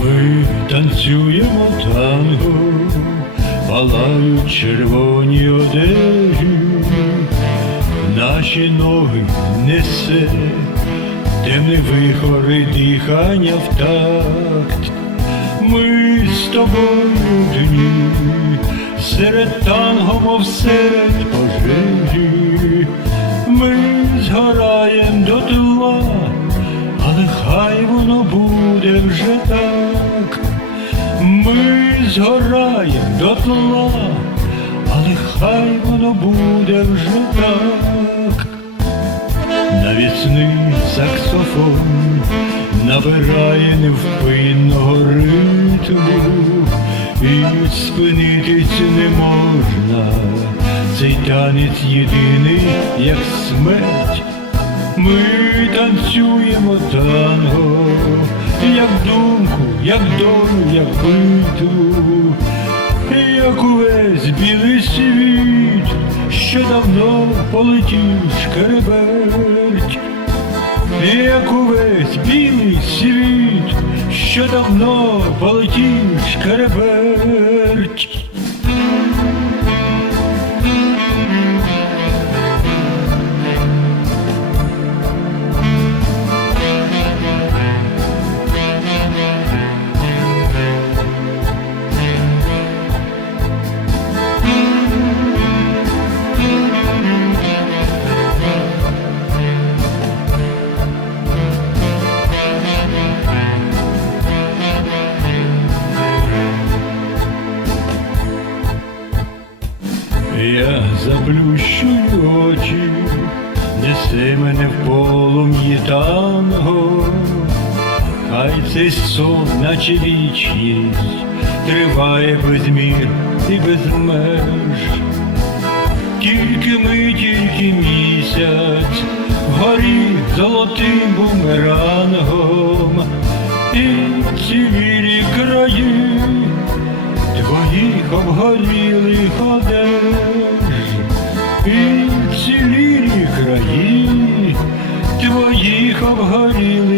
Ми танцюємо танго, палають червоні одежі, наші ноги несе, темний вихор і дихання в такт. Ми з тобою дні, серед танго, мов серед Ми згораєм до тла, але хай воно буде вже так. Навісний саксофон набирає невпинного ритму, і спинитись не можна, цей танець єдиний, як смерть. Ми танцюємо танго, як думку, як долю, як битву, як увесь білий світ, що давно полетів шкереберть, як увесь білий світ, що давно полетів шкереберть. Я заплющую очі, несе мене в полум'ї танго, хай цей сон, наче вічність, триває без мір і без меж. Тільки ми, тільки місяць, вгорі золотим бумерангом, і цілі краї твоїх обгорілих одеж, і цілілі краї твоїх обгорілих.